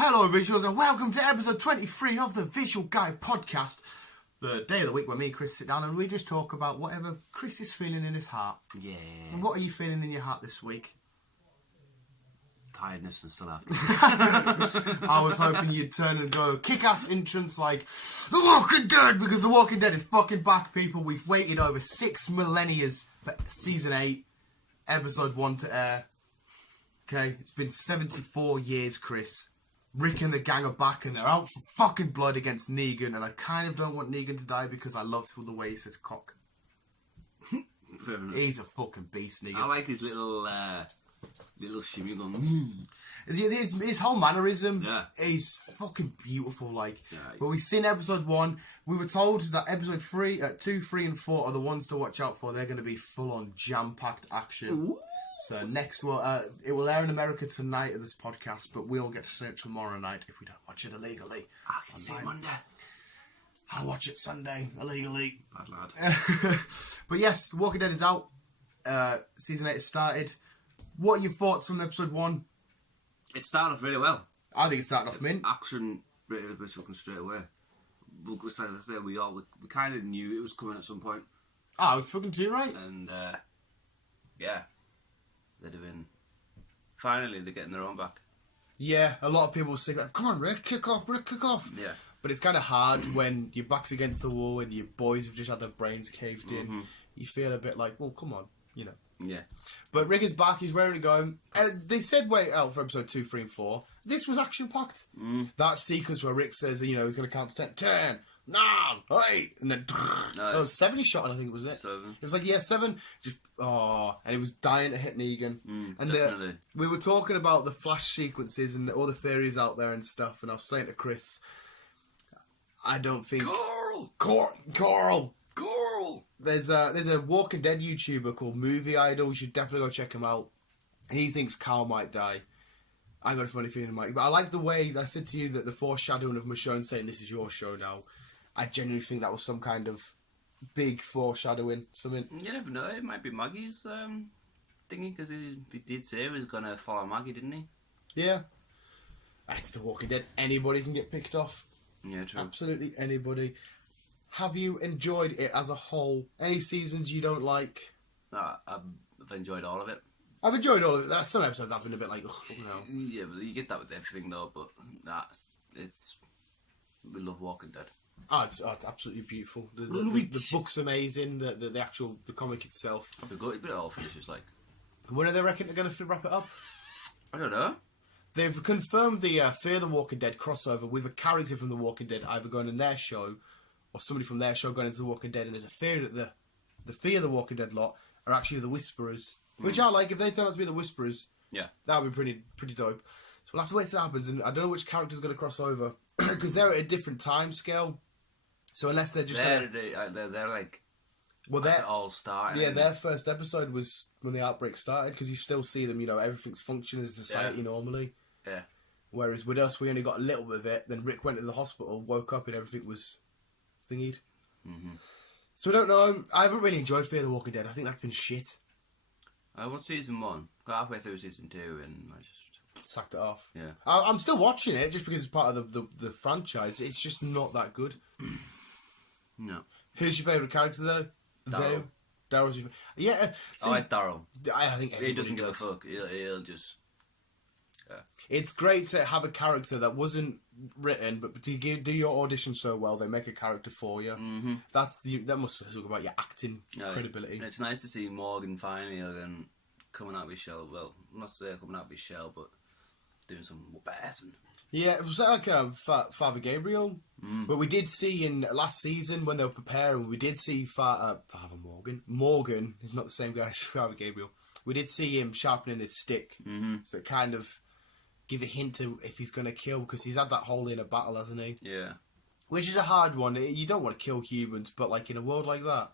Hello visuals and welcome to episode 23 of the Visual Guy podcast. The day of the week where me and Chris sit down and we just talk about whatever Chris is feeling in his heart. Yeah. And what are you feeling in your heart this week? Tiredness and still after. I was hoping you'd turn and go kick-ass entrance like The Walking Dead, because The Walking Dead is fucking back, people. We've waited over 6 millennia for season 8, episode 1 to air. Okay, it's been 74 years, Chris. Rick and the gang are back and they're out for fucking blood against Negan, and I kind of don't want Negan to die because I love the way he says cock. He's a fucking beast, Negan. I like his little shimmy going. His whole mannerism is fucking beautiful. Like, when we seen episode 1, we were told that episode 2, 3 and 4 are the ones to watch out for. They're going to be full on jam-packed action. Ooh. So next, it will air in America tonight at this podcast, but we'll get to see it tomorrow night if we don't watch it illegally. I can see Monday. I'll watch it Sunday illegally. Bad lad. But yes, The Walking Dead is out. Season 8 has started. What are your thoughts from episode 1? It started off really well. I think it started off mint. Action really was looking straight away. We kind of knew it was coming at some point. I was fucking too right. And yeah, they're doing. Finally, they're getting their own back. Yeah, a lot of people say, like, come on, Rick, kick off. Yeah. But it's kind of hard when your back's against the wall and your boys have just had their brains caved in. Mm-hmm. You feel a bit like, well, come on, you know. Yeah. But Rick is back, he's ready to go. They said wait out for episode 2, 3 and 4. This was action-packed. That sequence where Rick says, he's going to count to 10. 10, 9, 8, and then... No. 7 he shot, and I think it was it. 7. It was like, 7. Just, and he was dying to hit Negan. And definitely. we were talking about the flash sequences and all the theories out there and stuff, and I was saying to Chris, I don't think... Carl! There's a Walking Dead YouTuber called Movie Idol. You should definitely go check him out. He thinks Carl might die. I got a funny feeling he might. But I like the way I said to you that the foreshadowing of Michonne saying this is your show now. I genuinely think that was some kind of big foreshadowing. Something. You never know. It might be Maggie's thingy, because he did say he was gonna follow Maggie, didn't he? Yeah. It's The Walking Dead. Anybody can get picked off. Yeah, true. Absolutely anybody. Have you enjoyed it as a whole? Any seasons you don't like? No, I've enjoyed all of it. I've enjoyed all of it. There are some episodes I've been a bit like, oh, no. Yeah, but you get that with everything though. But we love Walking Dead. Oh, it's absolutely beautiful. The book's amazing. The comic itself. I'd be good, but it all finishes like. When do they reckon they're going to wrap it up? I don't know. They've confirmed the Fear the Walking Dead crossover with a character from The Walking Dead either going in their show or somebody from their show going into The Walking Dead, and there's a fear that the Fear the Walking Dead lot are actually the Whisperers, which I like. If they turn out to be the Whisperers, that would be pretty dope. So we'll have to wait till that happens, and I don't know which character's going to cross over because they're at a different time scale. So unless they're just they're like, well, they're all starting. Yeah, their first episode was when the outbreak started, because you still see them. Everything's functioning as a society normally. Yeah. Whereas with us, we only got a little bit of it. Then Rick went to the hospital, woke up, and everything was thingied. Mm-hmm. So I don't know. I haven't really enjoyed Fear the Walking Dead. I think that's been shit. I watched season 1. Got halfway through season 2, and I just sacked it off. Yeah. I'm still watching it just because it's part of the franchise. It's just not that good. No. Who's your favourite character though? Daryl. Daryl's your I like Daryl. I think he doesn't give a fuck. He'll just. Yeah. It's great to have a character that wasn't written, but do your audition so well they make a character for you. Mm-hmm. That must talk about your acting credibility. And it's nice to see Morgan finally coming out of his shell. Well, not to say coming out of his shell, but doing some best. Yeah, it was like Father Gabriel. But we did see in last season when they were preparing, we did see Father Morgan. Morgan is not the same guy as Father Gabriel. We did see him sharpening his stick, so it kind of give a hint to if he's going to kill, because he's had that whole inner battle, hasn't he? Yeah. Which is a hard one. You don't want to kill humans, but like in a world like that,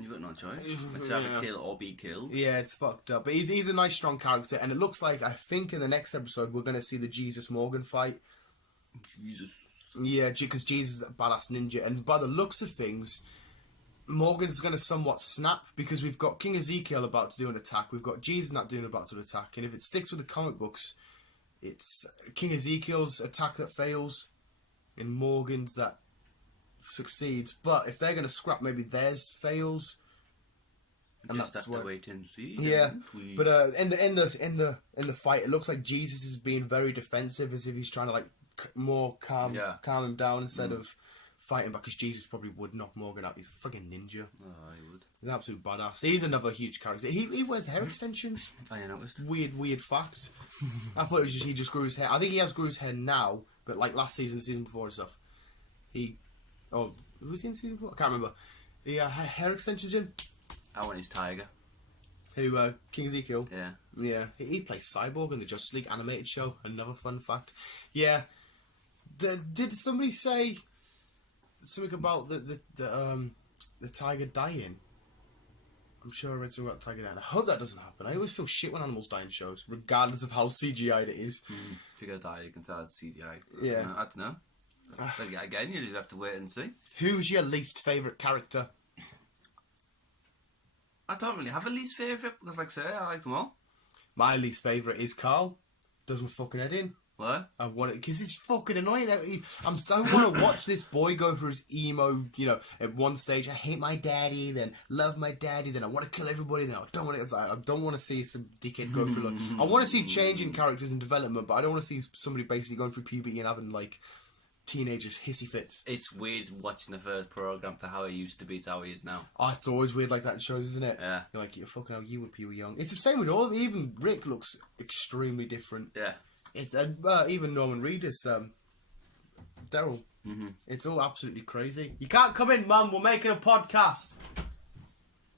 you've got no choice. It's either kill or be killed. Yeah, it's fucked up. But he's a nice, strong character, and it looks like, I think in the next episode, we're going to see the Jesus Morgan fight. Jesus. Yeah, because Jesus is a badass ninja, and by the looks of things, Morgan's going to somewhat snap, because we've got King Ezekiel about to do an attack, we've got Jesus not about to attack, and if it sticks with the comic books, It's King Ezekiel's attack that fails, and Morgan's that succeeds. But if they're going to scrap, maybe theirs fails. And just have to wait and see. Yeah, but in the fight, it looks like Jesus is being very defensive, as if he's trying to like calm him down instead of fighting back. Because Jesus probably would knock Morgan out. He's a friggin' ninja. Oh, he would. He's an absolute badass. He's another huge character. He wears hair extensions. I noticed. Weird fact. I thought it was just he just grew his hair. I think he has grew his hair now, but like last season before and stuff. Was he in season 4? I can't remember. He had hair extensions in. I want his tiger. Who, King Ezekiel? Yeah. Yeah. He plays Cyborg in the Justice League animated show. Another fun fact. Yeah. Did somebody say something about the tiger dying? I'm sure I read something about tiger dying. I hope that doesn't happen. I always feel shit when animals die in shows, regardless of how CGI'd it is. If you're going to die, you can tell it's CGI. Yeah. I don't know. But yeah, again, you just have to wait and see. Who's your least favourite character? I don't really have a least favourite because, like I say, I like them all. My least favourite is Carl. Does my fucking head in. What? I want it because it's fucking annoying. I want to watch this boy go through his emo. You know, at one stage, I hate my daddy, then love my daddy, then I want to kill everybody. Then I don't want to. I don't want to see some dickhead go through. Like, I want to see change in characters and development, but I don't want to see somebody basically going through puberty and having like teenagers hissy fits. It's weird watching the first programme to how it used to be to how he is now. Oh, it's always weird like that in shows, isn't it? Yeah. You're like, you're fucking hell, you were young. It's the same with all of them. Even Rick looks extremely different. Yeah. It's even Norman Reedus, Daryl. Mm-hmm. It's all absolutely crazy. You can't come in, Mum. We're making a podcast.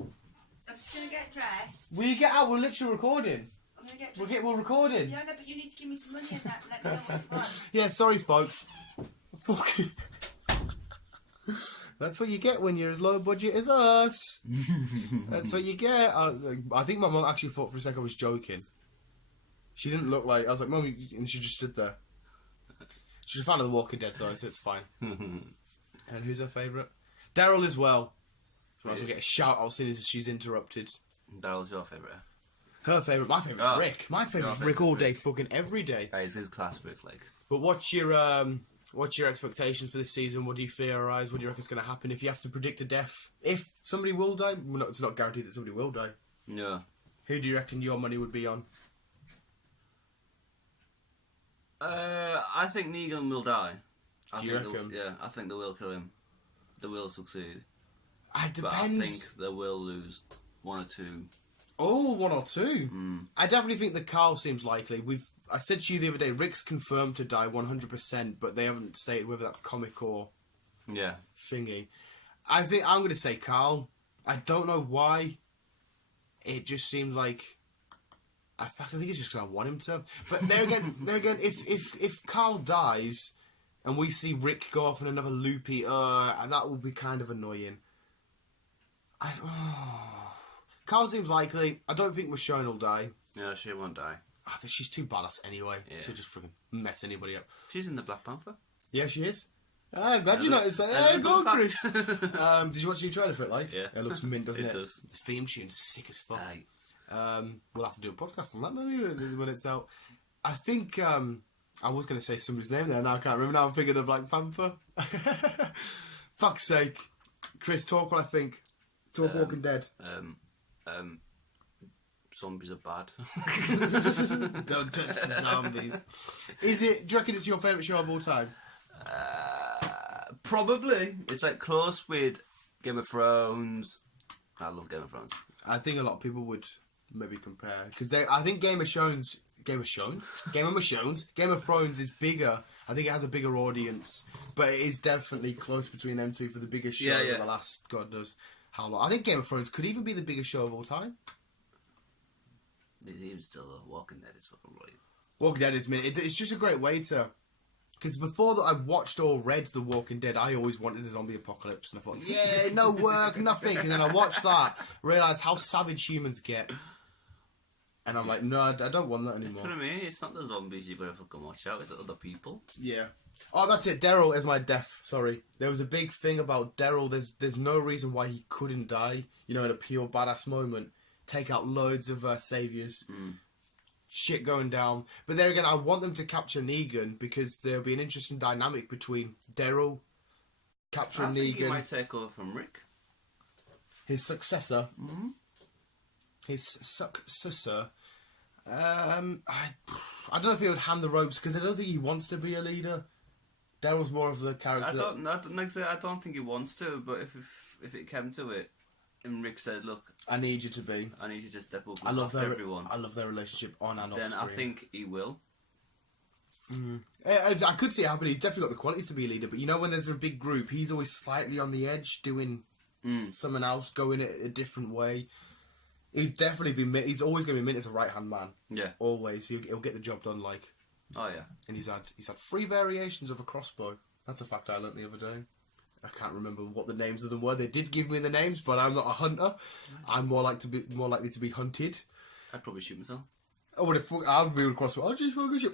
I'm just gonna get dressed. Will you get out? We're literally recording. I'm gonna get dressed. We're recording. Yeah, no, but you need to give me some money and that. Let me know what you want. Yeah, sorry, folks. Fucking. That's what you get when you're as low budget as us. That's what you get. I think my mum actually thought for a second I was joking. She didn't look like... I was like, Mum, and she just stood there. She's a fan of The Walking Dead, though, so it's fine. And who's her favourite? Daryl as well. So I might as well get a shout-out as soon as she's interrupted. Daryl's your favourite? Her favourite. My favourite's Rick. My favourite's Rick all day, fucking every day. It's his class Rick, like. But what's your expectations for this season? What do you theorise? What do you reckon is going to happen if you have to predict a death? If somebody will die? Well, no, it's not guaranteed that somebody will die. Yeah. Who do you reckon your money would be on? I think Negan will die. Do you reckon? Yeah, I think they will kill him. They will succeed. It depends. But I think they will lose one or two. Oh, one or two. I definitely think that Carl seems likely. I said to you the other day, Rick's confirmed to die 100%, but they haven't stated whether that's comic or thingy. I think I'm going to say Carl. I don't know why. It just seems like... In fact, I think it's just because I want him to. But there again, if Carl dies and we see Rick go off in another loopy, that will be kind of annoying. Carl seems likely. I don't think Michonne will die. Yeah, she won't die. I think she's too badass anyway. Yeah. She'll just freaking mess anybody up. She's in the Black Panther. Yeah, she is. I'm glad you noticed that. Yeah, go on, Chris. Did you watch the new trailer for it, like? Yeah. It looks mint, doesn't it? It does. The theme tune's sick as fuck. Aye. We'll have to do a podcast on that maybe when it's out. I think I was going to say somebody's name there. Now I can't remember. Now I'm thinking of Black Panther. Fuck's sake, Chris, talk what I think. Talk Walking Dead. Zombies are bad. Don't touch the zombies. Do you reckon it's your favourite show of all time? Probably. It's like close with Game of Thrones. I love Game of Thrones. I think a lot of people would maybe compare because I think Game of Thrones is bigger. I think it has a bigger audience, but it is definitely close between them two for the biggest show of the last God knows how long. I think Game of Thrones could even be the biggest show of all time. Even still, Walking Dead is fucking right. Walking Dead is it's just a great way to. Because before that I watched or read The Walking Dead, I always wanted a zombie apocalypse. And I thought, yeah, no work, nothing. And then I watched that, realised how savage humans get. And I'm like, no, I don't want that anymore. That's what I mean. It's not the zombies you've got to fucking watch out. It's other people. Yeah. Oh, that's it. Daryl is my death. Sorry. There was a big thing about Daryl. There's no reason why he couldn't die. You know, in a pure badass moment. Take out loads of saviours. shit going down. But there again, I want them to capture Negan because there'll be an interesting dynamic between Daryl capturing I think he Negan, might take over from Rick. his successor. Mm-hmm. His successor. I don't know if he would hand the ropes because I don't think he wants to be a leader. Daryl's more of the character. I don't think he wants to, but if it came to it, and Rick said, "Look, I need you to be. I need you to step up I and love talk to their everyone," I love their relationship on and off then screen. I think he will. I could see it happening. He's definitely got the qualities to be a leader, but you know when there's a big group, he's always slightly on the edge, doing someone else, going it a different way. He's always going to be mint as a right hand man. Yeah. Always, he'll get the job done. Like, Oh yeah. and he's had 3 variations of a crossbow. That's a fact I learnt the other day. I can't remember what the names of them were. They did give me the names, but I'm not a hunter. I'm more likely to be hunted. I'd probably shoot myself. I would be with a crossbow. I'll just focus you.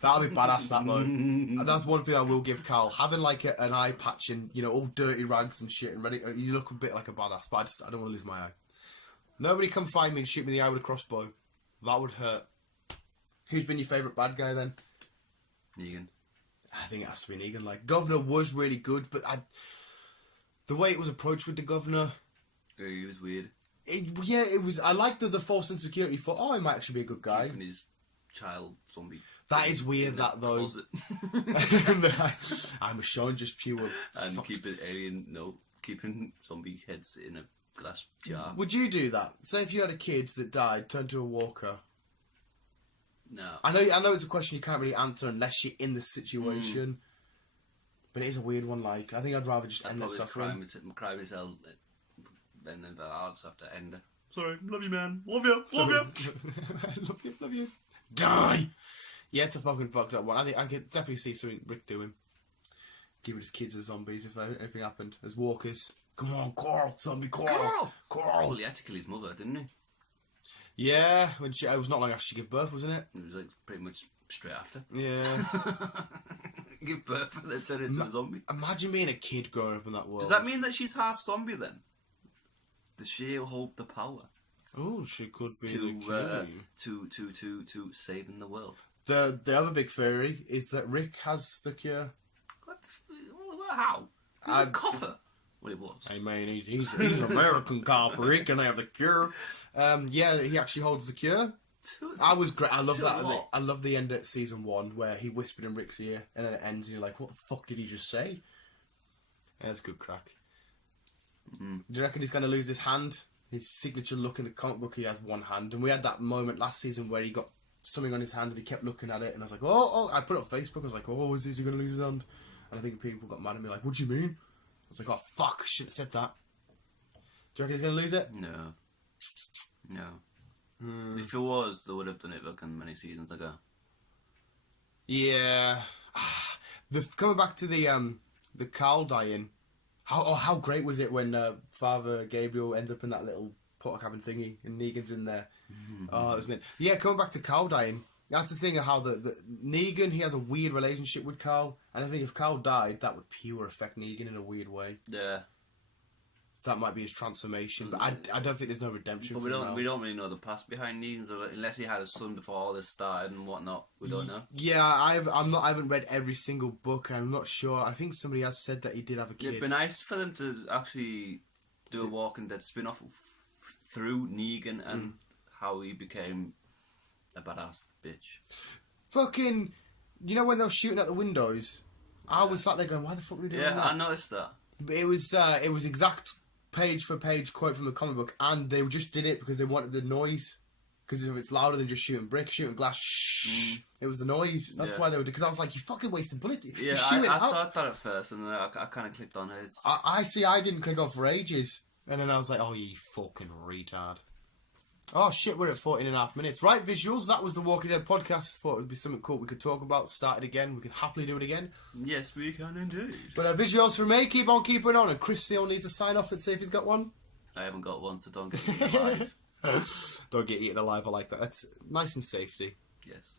That'll be badass, that though. And that's one thing I will give Carl. Having like an eye patch and, you know, all dirty rags and shit and ready, you look a bit like a badass, but I don't want to lose my eye. Nobody come find me and shoot me in the eye with a crossbow. That would hurt. Who's been your favourite bad guy then? Negan. I think it has to be Negan. Like, Governor was really good, but the way it was approached with the Governor... Yeah, he was weird. It was... I liked the false insecurity for, he might actually be a good guy. Keeping his child zombie. That is weird, that though. Closet. I'm a Sean, just pure... And keeping zombie heads in a glass jar. Would you do that? Say if you had a kid that died, turned to a walker. No. I know it's a question you can't really answer unless you're in the situation. But it is a weird one, like, I think I'd rather just end their suffering. Cry myself, then I'll just have to end it. Sorry, love you, man. Love you. Love you. Die! Yeah, it's a fucking fucked up one. I think I could definitely see something Rick doing. Giving his kids as zombies if anything happened. As walkers. Come on, Carl, zombie Carl. Well, he had to kill his mother, didn't he? Yeah, it was not long after she gave birth, wasn't it? It was like pretty much straight after. Yeah. Give birth and then turn into a zombie. Imagine being a kid growing up in that world. Does that mean that she's half zombie then? Does she hold the power? Oh, she could be to saving the world. The other big theory is that Rick has the cure. What? How? He's a copper. Well, it was. Hey man, he's an American cop. Rick can have the cure. Yeah, he actually holds the cure. I was great. I love that. What? I love the end at season 1 where he whispered in Rick's ear, and then it ends, and you're like, "What the fuck did he just say?" Yeah, that's good crack. Do you reckon he's going to lose this hand? His signature look in the comic book, he has one hand, and we had that moment last season where he got something on his hand and he kept looking at it, and I was like, "Oh!" I put it on Facebook. I was like, "Oh, is he going to lose his hand?" And I think people got mad at me, like, "What do you mean?" I was like, "Oh fuck, I shouldn't have said that." Do you reckon he's going to lose it? No. If it was, they would have done it fucking many seasons ago. Yeah. Coming back to the Carl dying, how great was it when Father Gabriel ends up in that little porta cabin thingy and Negan's in there? Oh, it was mint. Yeah, coming back to Carl dying, that's the thing of how the Negan, he has a weird relationship with Carl, and I think if Carl died, that would pure affect Negan in a weird way. Yeah. That might be his transformation, but I don't think there's no redemption. But for him now. we don't really know the past behind Negan, so unless he had a son before all this started and whatnot. We don't know. Yeah, I haven't read every single book. I'm not sure. I think somebody has said that he did have a kid. It'd be nice for them to actually do a Walking Dead spin-off through Negan and how he became a badass bitch. Fucking, you know when they were shooting at the windows? I was sat there going, "Why the fuck are they doing that?" Yeah, I noticed that. But it was exact page for page quote from the comic book, and they just did it because they wanted the noise. Because if it's louder than just shooting brick, shooting glass, shh, it was the noise. That's why they would. Because I was like, "You fucking wasted bullets." Yeah, I thought that at first, and then I kind of clicked on it. I didn't click on for ages, and then I was like, "Oh, you fucking retard." Oh shit, we're at 14.5 minutes. Right, visuals, that was the Walking Dead podcast. Thought it would be something cool we could talk about. Start it again. We can happily do it again. Yes, we can indeed. But visuals from me, keep on keeping on. And Chris still needs to sign off and see if he's got one. I haven't got one, so don't get eaten alive. Don't get eaten alive, I like that. That's nice and safety. Yes.